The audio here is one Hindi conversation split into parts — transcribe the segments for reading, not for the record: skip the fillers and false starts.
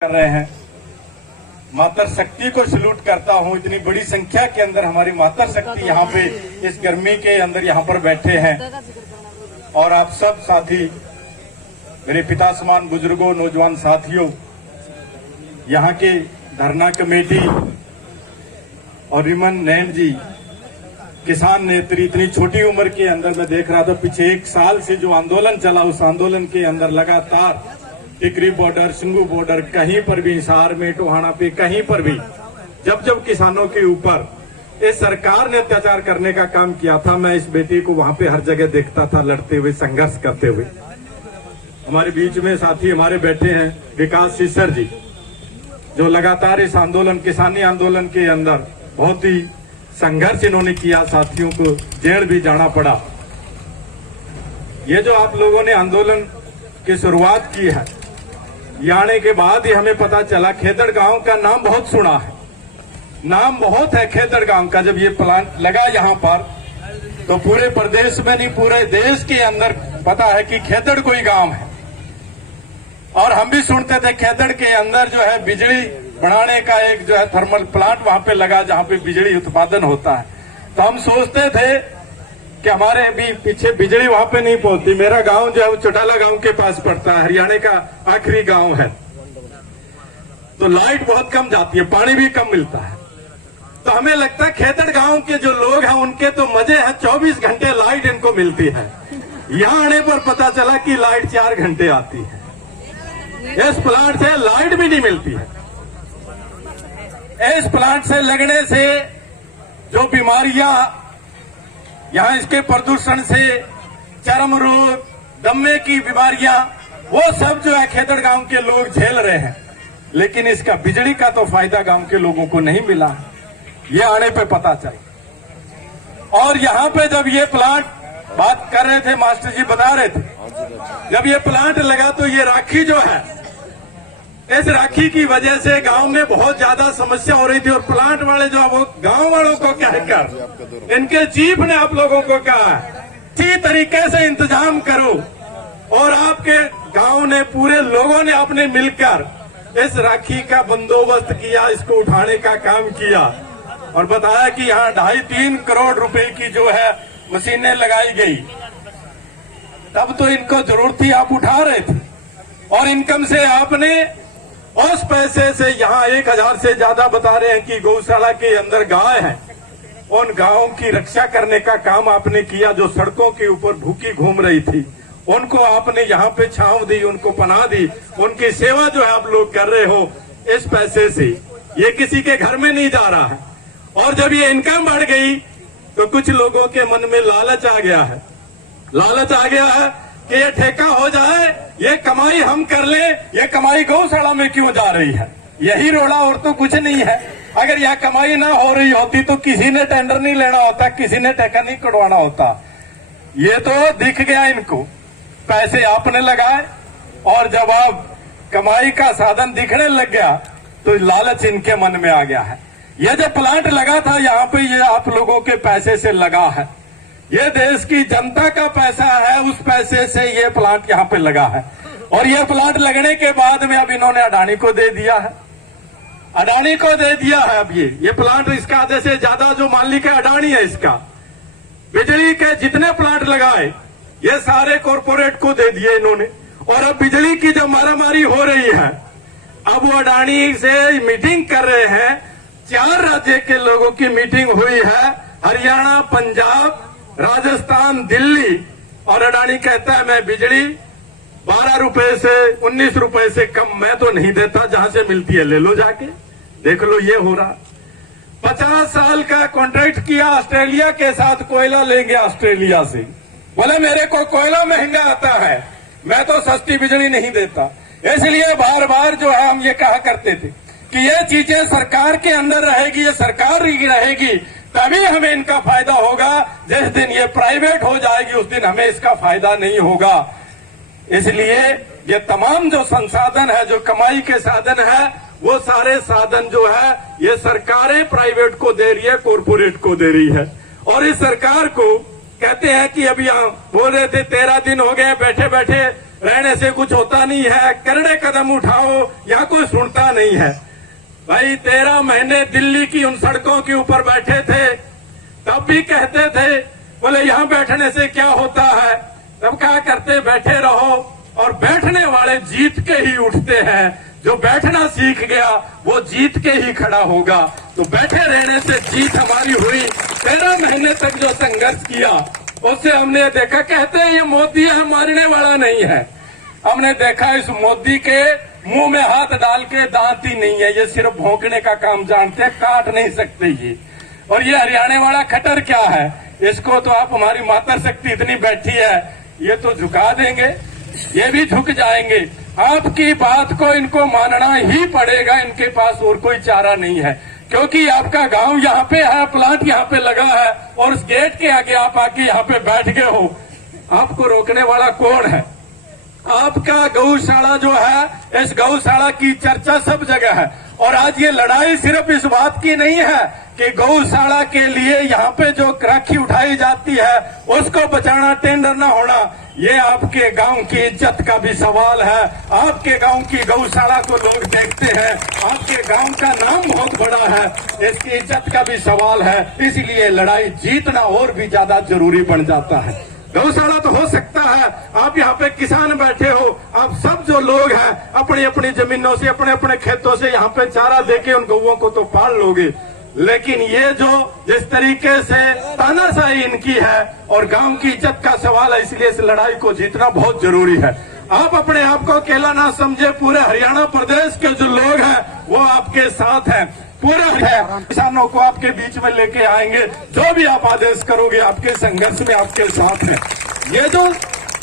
कर रहे हैं। मातर शक्ति को सल्यूट करता हूं। इतनी बड़ी संख्या के अंदर हमारी मातर शक्ति यहाँ पे इस गर्मी के अंदर यहाँ पर बैठे हैं और आप सब साथी, मेरे पिता समान बुजुर्गों, नौजवान साथियों, यहाँ के धरना कमेटी और रिमन नैन जी, किसान नेत्री, इतनी छोटी उम्र के अंदर मैं देख रहा था पीछे 1 साल से जो आंदोलन चला, उस आंदोलन के अंदर लगातार टिकरी बॉर्डर, सिंगू बॉर्डर, कहीं पर भी, हिसार में, टोहाना पे, कहीं पर भी जब जब किसानों के ऊपर इस सरकार ने अत्याचार करने का काम किया था, मैं इस बेटी को वहां पे हर जगह देखता था लड़ते हुए, संघर्ष करते हुए। हमारे बीच में साथी हमारे बैठे हैं विकास सिसर जी, जो लगातार इस आंदोलन, किसानी आंदोलन के अंदर बहुत ही संघर्ष इन्होंने किया, साथियों को जेल भी जाना पड़ा। ये जो आप लोगों ने आंदोलन की शुरुआत की है, ये आने के बाद ही हमें पता चला, खेदड़ गांव का नाम बहुत सुना है, नाम बहुत है खेदड़ गांव का। जब ये प्लांट लगा यहाँ पर तो पूरे प्रदेश में नहीं, पूरे देश के अंदर पता है कि खेदड़ कोई गांव है। और हम भी सुनते थे खेदड़ के अंदर जो है बिजली बनाने का एक जो है थर्मल प्लांट वहां पे लगा, जहां पे बिजली उत्पादन होता है। तो हम सोचते थे कि हमारे भी पीछे बिजली वहां पे नहीं पहुंचती। मेरा गांव जो है वो चौटाला गांव के पास पड़ता है, हरियाणा का आखिरी गांव है, तो लाइट बहुत कम जाती है, पानी भी कम मिलता है। तो हमें लगता है खेदड़ गांव के जो लोग हैं उनके तो मजे हैं, 24 घंटे लाइट इनको मिलती है। यहाँ आने पर पता चला कि लाइट 4 घंटे आती है। इस प्लांट से लाइट भी नहीं मिलती है। इस प्लांट से लगने से जो बीमारियां, यहाँ इसके प्रदूषण से चर्म रोग, दमे की बीमारियां, वो सब जो है खेदड़ गांव के लोग झेल रहे हैं। लेकिन इसका बिजली का तो फायदा गांव के लोगों को नहीं मिला, ये आने पे पता चला। और यहाँ पे जब ये प्लांट, बात कर रहे थे मास्टर जी, बता रहे थे, जब ये प्लांट लगा तो ये राखी जो है, इस राखी की वजह से गांव में बहुत ज्यादा समस्या हो रही थी। और प्लांट वाले जो वो गांव वालों को कहकर, इनके चीफ ने आप लोगों को कहा अच्छी तरीके से इंतजाम करो, और आपके गांव ने, पूरे लोगों ने अपने मिलकर इस राखी का बंदोबस्त किया, इसको उठाने का काम किया और बताया कि यहाँ 2.5-3 करोड़ रुपए की जो है मशीनें लगाई गई। तब तो इनको जरूरत थी, आप उठा रहे थे, और इनकम से आपने उस पैसे से, यहाँ 1000 से ज्यादा बता रहे हैं कि गौशाला के अंदर गाय है, उन गायों की रक्षा करने का काम आपने किया। जो सड़कों के ऊपर भूखी घूम रही थी, उनको आपने यहाँ पे छांव दी, उनको पनाह दी, उनकी सेवा जो है आप लोग कर रहे हो इस पैसे से। ये किसी के घर में नहीं जा रहा है। और जब ये इनकम बढ़ गई तो कुछ लोगों के मन में लालच आ गया है, लालच आ गया है कि ये ठेका हो जाए, ये कमाई हम कर ले, ये कमाई गौशाला में क्यों जा रही है, यही रोड़ा, और तो कुछ नहीं है। अगर यह कमाई ना हो रही होती तो किसी ने टेंडर नहीं लेना होता, किसी ने ठेका नहीं कटवाना होता। ये तो दिख गया इनको, पैसे आपने लगाए, और जब आप कमाई का साधन दिखने लग गया तो लालच इनके मन में आ गया है। ये जो प्लांट लगा था यहाँ पे, ये आप लोगों के पैसे से लगा है, ये देश की जनता का पैसा है, उस पैसे से ये प्लांट यहाँ पे लगा है। और ये प्लांट लगने के बाद में अब इन्होंने अडानी को दे दिया है, अडानी को दे दिया है। अब ये प्लांट, इसका आधे से ज्यादा जो मालिक है अडानी है इसका। बिजली के जितने प्लांट लगाए ये सारे कॉरपोरेट को दे दिए इन्होंने। और अब बिजली की जो मारामारी हो रही है, अब वो अडानी से मीटिंग कर रहे हैं। 4 राज्य के लोगों की मीटिंग हुई है, हरियाणा, पंजाब, राजस्थान, दिल्ली, और अडानी कहता है मैं बिजली 12 रुपए से 19 रुपए से कम मैं तो नहीं देता, जहां से मिलती है ले लो जाके। देख लो ये हो रहा। 50 साल का कॉन्ट्रैक्ट किया ऑस्ट्रेलिया के साथ, कोयला लेंगे ऑस्ट्रेलिया से, बोले मेरे को कोयला महंगा आता है, मैं तो सस्ती बिजली नहीं देता। इसलिए बार बार जो है हम ये कहा करते थे कि ये चीजें सरकार के अंदर रहेगी, ये सरकार ही रहेगी, तभी हमें इनका फायदा होगा। जिस दिन ये प्राइवेट हो जाएगी उस दिन हमें इसका फायदा नहीं होगा। इसलिए ये तमाम जो संसाधन है, जो कमाई के साधन है, वो सारे साधन जो है ये सरकारें प्राइवेट को दे रही है, कॉरपोरेट को दे रही है। और इस सरकार को कहते हैं कि अभी यहाँ बोल रहे थे 13 दिन हो गए बैठे बैठे रहने से कुछ होता नहीं है, करड़े कदम उठाओ, यहाँ कोई सुनता नहीं है। भाई 13 महीने दिल्ली की उन सड़कों के ऊपर बैठे थे, तब भी कहते थे बोले यहाँ बैठने से क्या होता है। तब क्या करते, बैठे रहो, और बैठने वाले जीत के ही उठते हैं। जो बैठना सीख गया वो जीत के ही खड़ा होगा। तो बैठे रहने से जीत हमारी हुई। 13 महीने तक जो संघर्ष किया उससे हमने देखा, कहते हैं ये मोदी है, मारने वाला नहीं है। हमने देखा इस मोदी के मुंह में हाथ डाल के दांत ही नहीं है, ये सिर्फ भौंकने का काम जानते हैं, काट नहीं सकते ये। और ये हरियाणा वाला खट्टर क्या है, इसको तो आप, हमारी माता शक्ति इतनी बैठी है, ये तो झुका देंगे, ये भी झुक जाएंगे। आपकी बात को इनको मानना ही पड़ेगा, इनके पास और कोई चारा नहीं है। क्योंकि आपका गांव यहाँ पे है, प्लांट यहाँ पे लगा है, और उस गेट के आगे आप आके यहाँ पे बैठ गए हो, आपको रोकने वाला कौन है? आपका गौशाला जो है, इस गौशाला की चर्चा सब जगह है। और आज ये लड़ाई सिर्फ इस बात की नहीं है कि गौशाला के लिए यहाँ पे जो राखी उठाई जाती है उसको बचाना, टेंडर न होना, ये आपके गांव की इज्जत का भी सवाल है। आपके गांव की गौशाला को लोग देखते हैं, आपके गांव का नाम बहुत बड़ा है, इसकी इज्जत का भी सवाल है। इसलिए लड़ाई जीतना और भी ज्यादा जरूरी बन जाता है। गौशाला तो हो सकता है, आप यहाँ पे किसान बैठे हो, आप सब जो लोग हैं अपनी अपनी जमीनों से, अपने अपने खेतों से यहाँ पे चारा देके उन गौओं को तो पाल लोगे। लेकिन ये जो जिस तरीके से तानाशाही इनकी है और गांव की इज्जत का सवाल है, इसलिए इस लड़ाई को जीतना बहुत जरूरी है। आप अपने आप को अकेला ना समझे, पूरे हरियाणा प्रदेश के जो लोग हैं वो आपके साथ हैं। पूरा है, किसानों को आपके बीच में लेके आएंगे, जो भी आप आदेश करोगे आपके संघर्ष में आपके साथ है। ये जो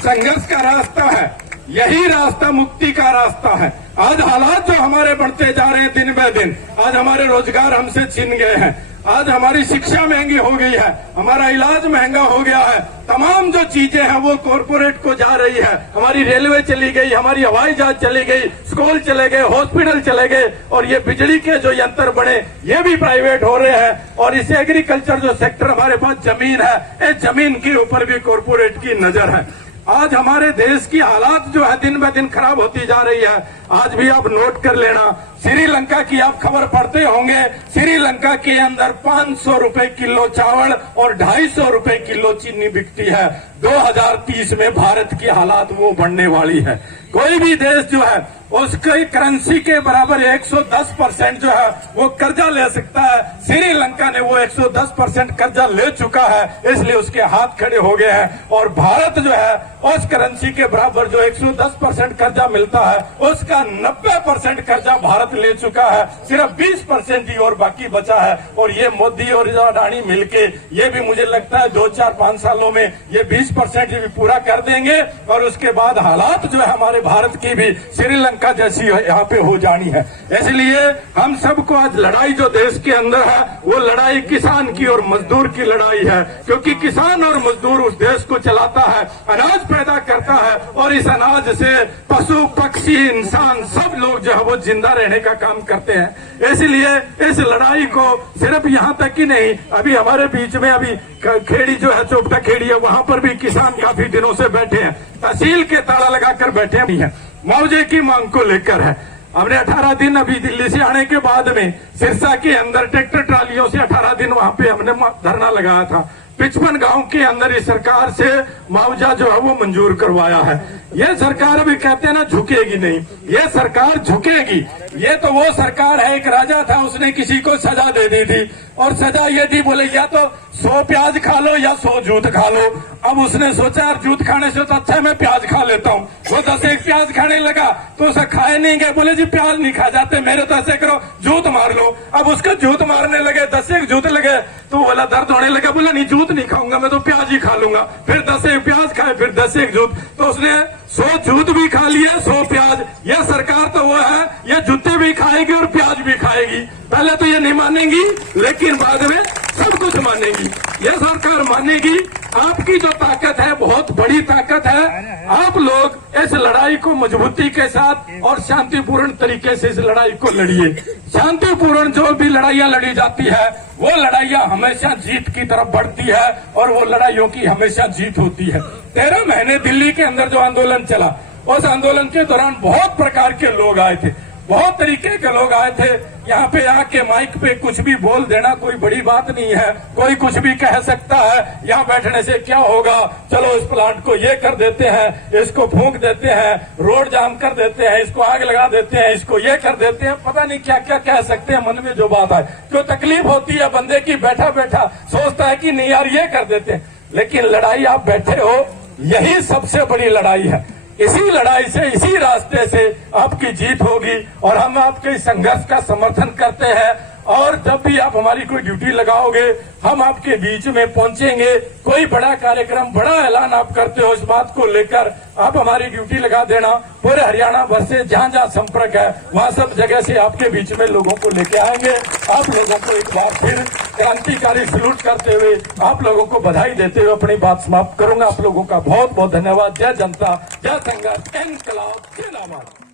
संघर्ष का रास्ता है, यही रास्ता मुक्ति का रास्ता है। आज हालात जो हमारे बढ़ते जा रहे हैं दिन ब दिन, आज हमारे रोजगार हमसे छीन गए हैं, आज हमारी शिक्षा महंगी हो गई है, हमारा इलाज महंगा हो गया है, तमाम जो चीजें हैं वो कॉरपोरेट को जा रही है। हमारी रेलवे चली गई, हमारी हवाई जहाज चली गई, स्कूल चले गए, हॉस्पिटल चले गए, और ये बिजली के जो यंत्र बने ये भी प्राइवेट हो रहे हैं। और इस एग्रीकल्चर जो सेक्टर, हमारे पास जमीन है, इस जमीन के ऊपर भी कॉरपोरेट की नजर है। आज हमारे देश की हालात जो है दिन ब दिन खराब होती जा रही है। आज भी आप नोट कर लेना, श्रीलंका की आप खबर पढ़ते होंगे, श्रीलंका के अंदर 500 रुपए किलो चावल और 250 रुपए किलो चीनी बिकती है। 2030 में भारत की हालात वो बढ़ने वाली है। कोई भी देश जो है उसकी करेंसी के बराबर 110% जो है वो कर्जा ले सकता है। श्रीलंका ने वो 110% कर्जा ले चुका है, इसलिए उसके हाथ खड़े हो गए हैं। और भारत जो है उस करेंसी के बराबर जो 110% कर्जा मिलता है उसका 90% कर्जा भारत ले चुका है, सिर्फ 20% ही और बाकी बचा है। और ये मोदी और अडानी मिलके ये भी मुझे लगता है 2-4-5 सालों में ये 20% भी पूरा कर देंगे, और उसके बाद हालात जो है हमारे भारत की भी श्रीलंका जैसी यहाँ पे हो जानी है। इसलिए हम सबको आज लड़ाई जो देश के अंदर है वो लड़ाई किसान की और मजदूर की लड़ाई है, क्योंकि किसान और मजदूर उस देश को चलाता है, अनाज पैदा करता है, और इस अनाज से पशु पक्षी इंसान सब लोग जो है वो जिंदा रहने का काम करते हैं। इसलिए इस लड़ाई को सिर्फ यहाँ तक ही नहीं, अभी हमारे बीच में अभी खेड़ी जो है, चोपटा खेड़ी है, वहां पर भी किसान काफी दिनों से बैठे हैं, तहसील के ताला लगाकर बैठे हैं, मुआवजे की मांग को लेकर है। हमने 18 दिन अभी दिल्ली से आने के बाद में सिरसा के अंदर ट्रैक्टर ट्रालियों से 18 दिन वहां पे हमने धरना लगाया था। 55 गांव के अंदर इस सरकार से मुआवजा जो है वो मंजूर करवाया है। ये सरकार अभी कहते हैं ना झुकेगी नहीं, ये सरकार झुकेगी। ये तो वो सरकार है, एक राजा था उसने किसी को सजा दे दी थी, और सजा ये थी, बोले या तो 100 प्याज खा लो या 100 जूत खा लो। अब उसने सोचा यार जूत खाने से तो अच्छा मैं प्याज खा लेता हूँ, वो 10 प्याज खाने लगा तो उसे खाए नहीं गए, बोले जी प्याज नहीं खा जाते, मेरे 10 करो जूत मार लो। अब उसको जूत मारने लगे, 10 जूत लगे तो बोला दर्द होने लगा, बोला नहीं जूत नहीं खाऊंगा मैं तो प्याज ही खा लूंगा। फिर 10 प्याज खाए, फिर 10 जूत, तो उसने 100 जूत भी खा लिए, 100 प्याज। यह सरकार तो वो है, ये जूते भी खाएगी और प्याज भी खाएगी। पहले तो ये नहीं मानेंगी, लेकिन बाद में सब कुछ मानेगी। ये सरकार मानेगी। आपकी जो ताकत है बहुत बड़ी ताकत है। आप लोग इस लड़ाई को मजबूती के साथ और शांतिपूर्ण तरीके से इस लड़ाई को लड़िए। शांतिपूर्ण जो भी लड़ाइयां लड़ी जाती है वो लड़ाइयां हमेशा जीत की तरफ बढ़ती है, और वो लड़ाइयों की हमेशा जीत होती है। 13 महीने दिल्ली के अंदर जो आंदोलन चला उस आंदोलन के दौरान बहुत प्रकार के लोग आए थे, बहुत तरीके के लोग आए थे। यहाँ पे आके माइक पे कुछ भी बोल देना कोई बड़ी बात नहीं है, कोई कुछ भी कह सकता है। यहाँ बैठने से क्या होगा, चलो इस प्लांट को ये कर देते हैं, इसको फूंक देते हैं, रोड जाम कर देते हैं, इसको आग लगा देते हैं, इसको ये कर देते हैं, पता नहीं क्या क्या कह सकते हैं मन में जो बात आए। क्यों तकलीफ होती है बंदे की, बैठा बैठा सोचता है कि नहीं यार ये कर देते हैं। लेकिन लड़ाई आप बैठे हो, यही सबसे बड़ी लड़ाई है। इसी लड़ाई से, इसी रास्ते से आपकी जीत होगी और हम आपके इस संघर्ष का समर्थन करते हैं। और जब भी आप हमारी कोई ड्यूटी लगाओगे, हम आपके बीच में पहुंचेंगे। कोई बड़ा कार्यक्रम, बड़ा ऐलान आप करते हो, इस बात को लेकर आप हमारी ड्यूटी लगा देना। पूरे हरियाणा भर से जहां जहां संपर्क है, वहां सब जगह से आपके बीच में लोगों को लेके आएंगे। आप लोगों को एक बार फिर क्रांतिकारी सलूट करते हुए, आप लोगों को बधाई देते हुए अपनी बात समाप्त करूंगा। आप लोगों का बहुत बहुत धन्यवाद। जय जनता, जय संघर्ष, इनकलाब जिंदाबाद।